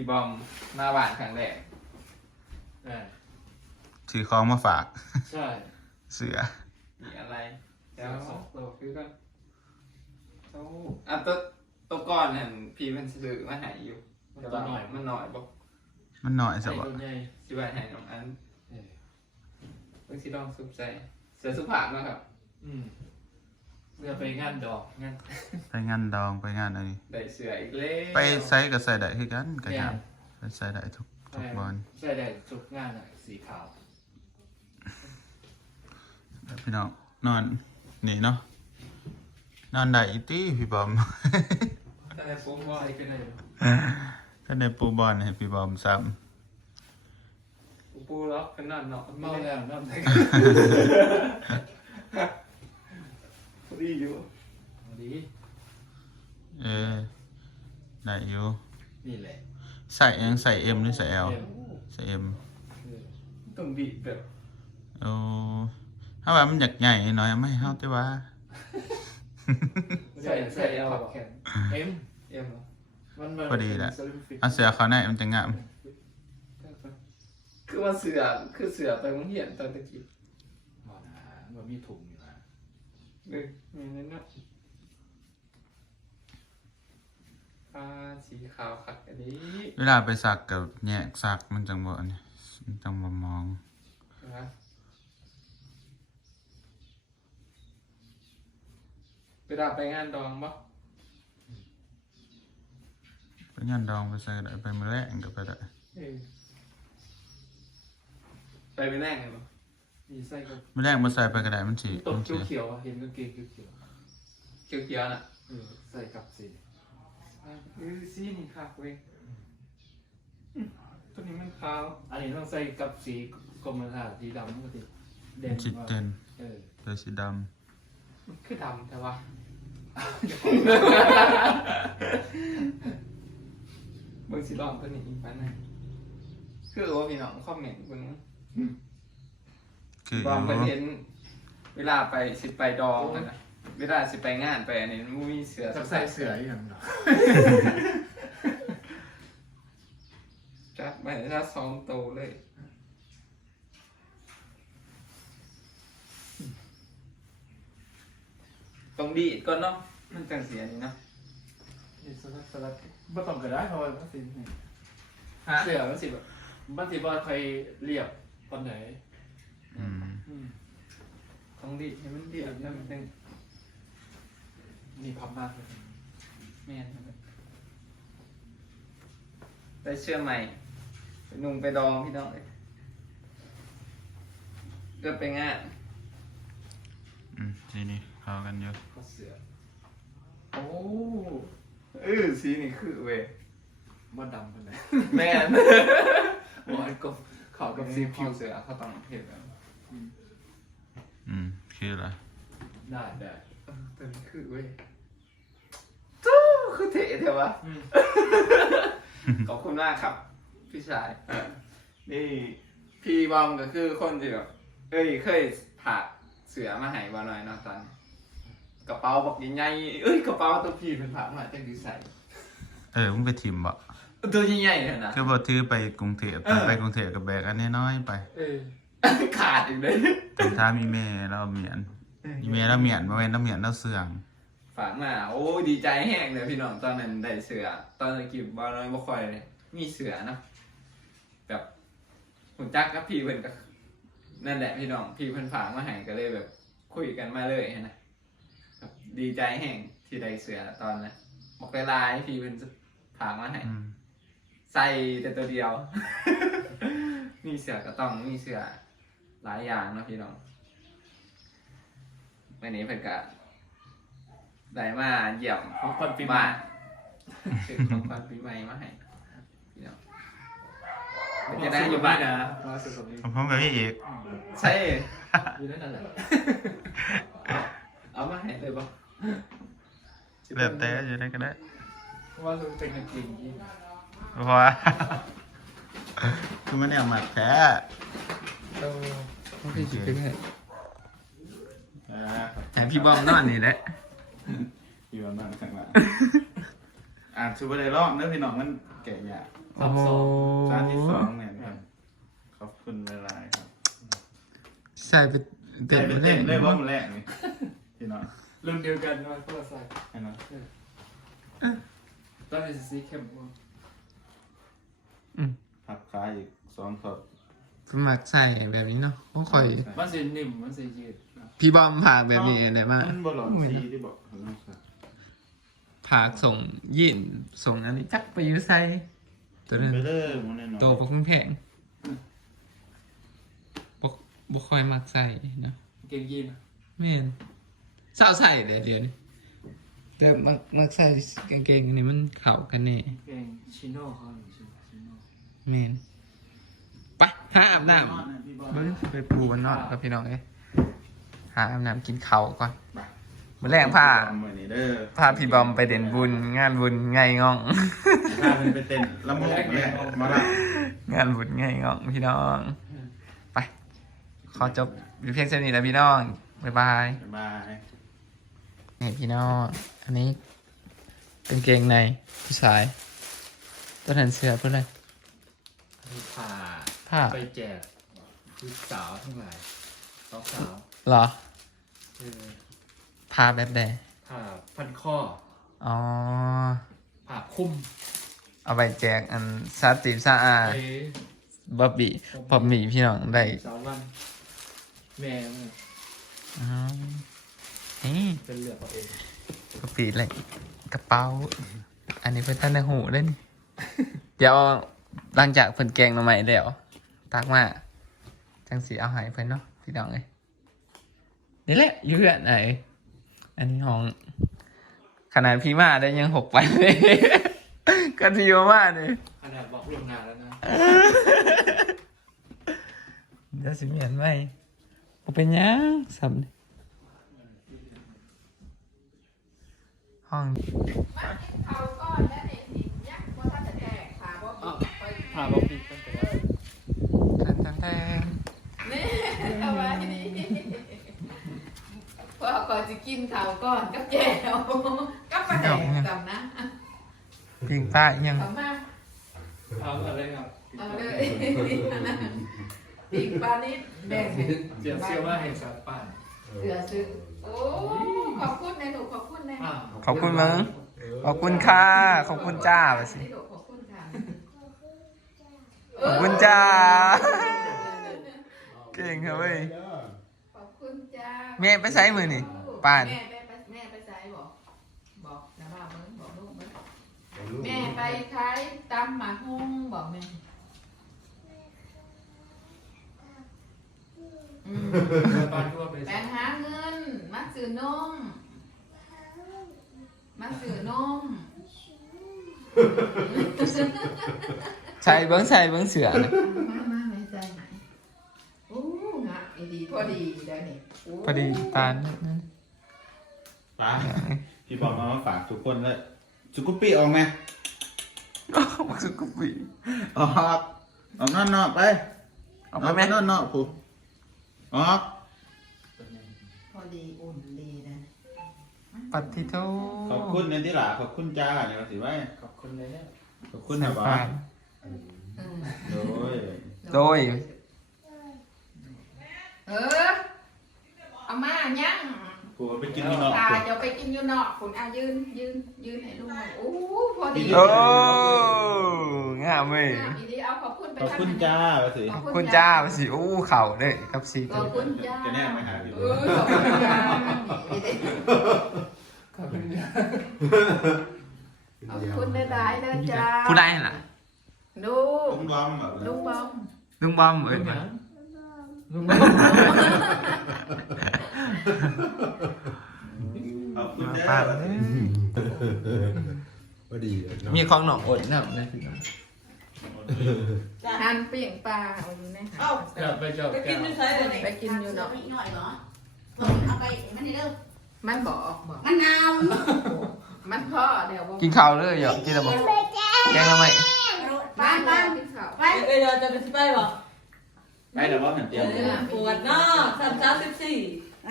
พี่บอมมาบ้านครั้งแรกอ่าถือของมาฝากใช่เสือมีอะไรเดี๋เดี๋ยยววสองตัวคือกันโอ้อะตัวตัวก่อนเห็นพี่มันซื้อมาใหายอยู่มันตัวหน่อยมันหน่อยบอกมันหน่อยสัใส่กบ่ตัวใหญ่สิบายหายน้องอันเออเพิ่งสิลองซุปใส่เสือสุภาพนะครับ อืม เพื่อไปงานดอกงานไปงานดองไปงานอะไรได้เสืออีกแล้วไปใส่ก็ใส่ได้คือกันก็เนี่ยยามไปใส่ได้ทุกทุกบอลใส่ได้ทุกงานอะสีขาวพี่น้องนอนนี่เนาะนอนได้อีตี้พี่บอมแต่ผมว่าใส่ก็ได้ก็ได้ปูบอลให้พี่บอมซ้ปูล็อกกันนอนเนาะเมาแล้วน้ำแด งพอดีอยู่ดีำเออได้อยู่นี่แหละใส่ยังใส่เอ็มหรือใส่เอลเอ็มใส่เอ็มเออต้องบีบแบบโอ้ถ้าว่ามันอยากใหญ่หน่อยไม่ให้เฮาแต่ว่า ใส่ใส่เอลแขนเอ็มเอ็มเหรอมันมันพอดีแหละสมฟิตเอาเสือเขาในมันจะงามคือว่าเสือคือเสือไปโรงเรียนตอนตะกี้หมอนะมันมีถุงอยู่ นะเออมีนั่นนะผ้าสีขาวขัดอันนี้เวลาไปสักกับแยกสักมันจังบ่อันนี้มันจังบ่มองนะเวลาไปงานดองปะไปงานดองไปใส่ได้ไปมื้อแรกก็ไปได้เออไปไม่แน่ไงปะ มีไส้ก็มื้อแรกมาใส่ไปก็ได้มันสิตกมันสิเขียวๆอะเห็นกางเกงเขียวเขียวๆน่ะๆเออใส่กับสีเออสีนี่ค่ะเว้ยอืมตัวนี้มันขาว อันนี้ต้องใส่กับสีกรมท่าสีดำปกติเด่มันนสิว่าเด่นเออเป็นสีดำมันคือดำแต่ว่า เบิ่งสิลองตัวนี้อีกปันนะคือว่าพี่น้องคอมเมนต์เบิ่ง คือบางประเด็น เวลาไปสิไปดองนั่นน่ะเวลาสิไปงานไปอันนี้มันมีเสือจะใส่เสืออย่างเนาะจัดไปถ้าสองโตวเลยต้องดีดก่อนเนาะมันจังเสียนี่เนาะนี่สลัดสลัดบ่ต้องก็ได้เพราะว่ามันสิฮะเสือมันสิแบบมันสิบ่ใครเรียบตอนไหนอืมอืม ต้องดีดให้มันเดียดนะมันจังนี่พับมากเลยแม่นครับได้เชื่อใหม่ไปนุ่งไปดองพี่น้องเลยเก็ไปงานอืมทีนี้เข้ากันอยู่ก็เสือ โอ้เออสีนี่คือเว้ยบ่ดำปานใดแม่นบ่อันกบเขากักับบสีสีผิผิววเสือเขาต้องเห็นแบบ อืมคืออะไรได้ได้เออตัวนี้คือเว้ยจู้คือเท่เถอะวะขอบคุณมากครับ พี่ชาย นี่ พี่บอมก็คือคนที่แบบเอ้ยเคยผ่าเสือมาให้บอหน่อยเนาะตอน กระเป๋าบอกใหญ่ๆเอ้ยกระเป๋าตัวพี่เป็นผ่ามาจังดีใส่เออมึงไปถิ่มบ่ตัวใหญ่ๆเนี่ยนะคือบ่ถือไปกรุงเทพไปกรุงเทพกับแบกอันนี้น้อยไป เออ ขาดอีกเลยถึงท้ามอีเมลเราเหมียนอีเมลเราเหมียนบ่แม่นเราเหมียนเราเสื่องฝากมา โอ้ดีใจแห้งเลยพี่น้องตอนนั้นได้เสือ ตอนตะกี้บอน้อยบ่ค่อยเลยมีเสือเนาะแบบหุ่นจักกับพี่เพิ่นก็นั่นแหละพี่น้องพี่เพิ่นฝากมาให้ก็เลยแบบ คุยกันมาเลยนะแบบดีใจแห้งที่ได้เสือตอนนั้นบอกได้ลายพี่เพิ่นฝากมาให้อืมใส่แต่ตัวเดียว มีเสือก็ต้องมีเสือ หลายอย่างเนาะพี่น้องวันนี้เพิ่นก็ได้มาเยี่ยมของคนปีใหม่บ้านซื้อของขวัญปีใหม่มาให้พี่น้องเพิ่นจะได้อยู่บ้านนะมาสุดแบบนี้พร้อมกับพี่เอกใช่ อยู่นั่นแหละเอามาให้เลยบ่แบบแต่จะได้ก็ได้เพราะว่ามันเป็นกางเกงยีนเพราะว่าคือมันเนี่ยหมัดแท้ เราพี่สิเป็นไงอ่าแถมพี่บอมนอนนี่แหละอยู่บ้านข้างหลังอ่านซูเปอร์ไดรอบเนื้อพี่น้องมันแก่ยากโอ้สามสองจานที่สองเนี่ยครับขอบคุณหลายๆครับใส่ไปเต็เต็มมไปเต็มเลเลยยว่ามันแรกนี่พี่น้องรุ่นเดียวกันเนาะโทรศัพท์ให้น้องตอนนี้สีเข้มกว่าผักขาอีกสองขอบ สมัครใส่แบบนี้เนาะก็ค่อย มันสีนิ่มมันสียืดเนาะพี่บอมผากแบบนี้ได้มากมันบอลลอนซีที่บอกของน้องครับผากส่งยินส่งอันนี้จักไปอยูใส่ตัวนั้นไปเด้อมันแน่นอนโตปกแพงบกบกค่อยมักใส่เนาะเก่งยีนแม่นเศร้าใส่เดี๋ยวเดี๋ยวนี้แต่มักมักใส่กางเกงนี่มันเข้ากันแน่เก่งชิโน่เขาหรือชิชิโน่แม่น ไปหาอาบน้พี่บอลำเบิ้งสิไปปูมันนอนกับพี่น้องเอ้ยหาอาบน้ำกินข้าวก่อนมื้อแรกพาเหมือนนี้เด้อพาพี่บอมไปเด่นบุญ งานบุญไงง่องพาเพิ่นไปเต้นลำวงเนี่ยมาละงานบุญไงง่องพี่น้อง ไป ขอจบอยู่เพียงเท่านี้แล้วพี่น้อง บ๊ายบายบ๊ายบายนี่พี่น้อง อันนี้เป็นเกงในผู้ชายตัวนั้นเสื้อเพื่อนเลยผ่า ผ้าไปแจกคือสาวทั้งหลายสาวสาวเหรอเออผ้าแบบใดผ่าพันข้ออ๋อ ผ่าคุ้มเอาไปแจกอันซาติสาอาไปบ๊อบบี้บ๊อบบี้พี่น้องได้สาววันแม่มันอ๋อนี่เป็นเหลือกเอาเองกระปีเลยกระเป๋า อันนี้เพิ่นท่านในหูเล่น เดี๋ยวหลังจากเพิ่นแกงหน่อไม้แล้ว ตักมาจังสีเอาใหายเพิ่นเนาะพี่น้องเอ้ยนี่แหละอยู่เพื่อนไหนอันนี้ห้อง ขนาดพี่มาได้ยังหกไปเลยก็ทีมามาเลยขนาดบอกล่วงหน้าแล้วนะเดี๋ยวสิเมียนไว้บ่เป็นหยังสำห้องเขาก้อ ก่อนจะกินเขาก้อนกับแจวกับปลาแดกกับนะปิงป้าอีกยังเอามาเอาอะไรครับเอาเลยปิงปลานิดแบ่งเจียบเสื้อว่าเห็นสารป่านเสือซื้อโอ้ขอบคุณในหนูขอบคุณในอ้าวขอบคุณมึงขอบคุณค่ะ ขอบคุณจ้าไปสิ ขอบคุณค่ะขอบคุณจ้า เก่งครับเว้ยขอบคุณจ้า แม่ไปใช้มือนี่ ป่าน แม่ไปไปแม่ไปใช้บอกบอกนะว่ามึงบอกลูกมึงแม่ไปขายตำหมากฮุ้งบอกแม่อืมบ้านทั่วไปแบ่งหาเงินมาซื้อนมมาซื้อนมใส่เบิ้งใส่เบิ้งเสือนะมามาไม่ใจไหนโอ้งะอีดีพอดีเดี๋ยวนี้โพอดีตาลนั่น ป้าพี่บอกมาฝากทุกคนเลยสุกุปปี้ออกไหมบักสุกุปีออกออกนอกนอกไปเอาไปไหมนอกนอกผูออกพอดีอุ่นดีนะปฏิโทขอบคุณเนี่ยที่หล่ะขอบคุณจ้าเนี่ยสิไว้ขอบคุณเลยเนี่ยขอบคุณนะบ้าป่านอืมโดยโดยเออเอามายัง ผูไปกินที่นอกตาผูจะไปกินอยู่นอกคุณอายืนยืนยืนให้ดูหน่อยโอ้พอดีโอ้งามเว้ยอีดีเอาขอบคุณไปขอบคุณจ้าไปสิขอบคุณจ้าไปสิโอ้เข่าเด้อกับสีขอบคุณจ้าจะแน่ไม่หาพี่เออขอบคุณจ้าอีดีขอบคุณเนี่ยขอบคุณได้ได้เด้อจ้าผู้ใดล่ะดูลุงบอมแบบลุงบอมลุงบอมเอ้ยลุงบ้า ขอบคุณมาจ้าป่านไปเอ้สิยก็ดีเลยเนาะมีของหนองอดนะนะพี่น้องทานเปียงปลาเอาอยู่ในหาเกือบไปจบไปแก้กินวไม่ใช่เลยไปกินอยู่เนาะ อีกหน่อยเหรอเอาไปมันนี่เด้อมันบอกบอกมันนาวมันพ่อเดี๋ยวบอกกินข้าวเลยเหรอกินอะไรบ้างแกงอะไรบ้านบ้านกินข้าวไปเอ้ยเราจะไปที่ไปบ่ไปเดี๋ยวว่าหันเตรียมปวดเนาะสามสามสิบสี่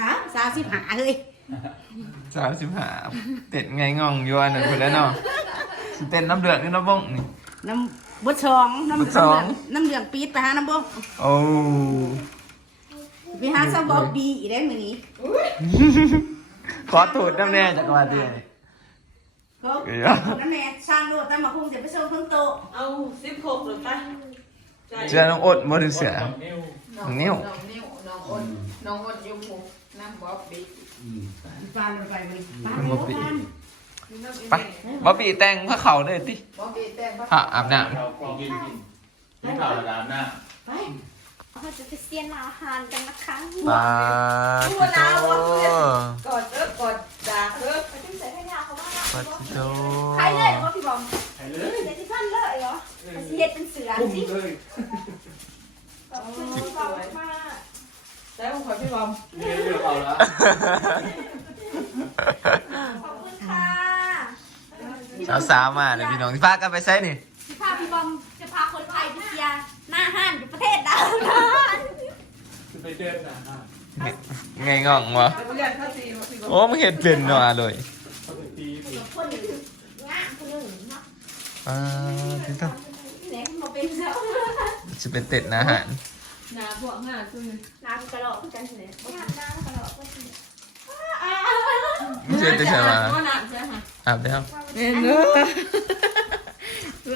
อะสามสิบห้าเฮ้ยสามสิบห้าเต้นไงงองอยู่อันหนึ่งคนแล้วเนาะสิเต้นน้ำเดือดนี่น้ำบ้งนี่ น้ำบทสองน้ำบทสอง น้ำเหลืองปี๊ดไปหาน้ำบ่โอ้ไปหาซะบอกดีอีได้มื้อนี้ขอถูดน้ำแน่จากว่าเดียวนี่ก็เดี๋ยวนั่นแหละสร้างโลดแต่มาพุ่งจะไปส่งเพิ่งโตะเอาสิบหกหรือไปเจอน้องอดมาถึงเสือนิ้วน้องนิ้วน้องนิ้วน้องอดน้องอดอยู่หมู่ น้ำบ๊อบบี้ฟานไปไปมันฟานมันบ่ปิดฟานไปบ๊อบบี้แต่งผ้าเขาเลยติบ๊อบบี้แต่งผ้าอาบน้เรากินกินกินข้าวดามหน้าไปเราจะไปเซียนอาหารกันนะคะำปลาทิโตกอดเอิบกอดจากเอิบไปที่เสือให้ยาเขาว่าปลาทิโตใครเลยว่าพี่บอมไปเลเดี๋ยยวที่ท่านเลยเหรอไปเซียนเป็นเสือพุ่มสิเลยขอบคุณพี่บอมมาก แต่ผมขอพี่บอมเรียนเรื่องเอาละขอบคุณค่ะสาวสาวมาเลยพี่น้องที่พากันไปใส่นี่ที่พาพี่บอมจะพาคนไทยไปเซียร์หน้าห้านอยู่ประเทศดาวนะจะไปเจอหน้าไงง่องวะแต่ผมอยากเข้าตีมาพี่บอมโอ้มึงเห็นเป็นเนาะเลยเขาไปตีสิคนหนึ่งงานคนหนึ่งเนาะปลาทิโตไหนมาเป็นเจ้าจะเป็นเต็ดนะฮะ หนาพวกหน้าซึ่งน้ำกระโหลกกันเลยงานน้ำกระโหลกก็คือมึงเชื่อจะเชื่อมาว่าหนาใช่ไหมอาบแล้วเอ็นเนอะ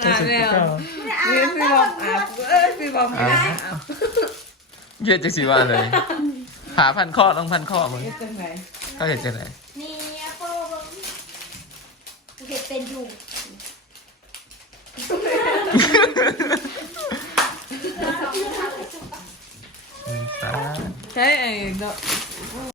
อ่านแล้วไม่ได้อ่าเรียนนพี่บอมอาบเอ้ยพี่บอมไม่ได้อาบเยืดจะสิว่าเลย หาพันข้อต้องพันข้อมึงเอ็ดจังไหนก็เห็นจะไหนนี่โป้เห็ดเป็นอยู่ ตาใช่ไอ้ดอก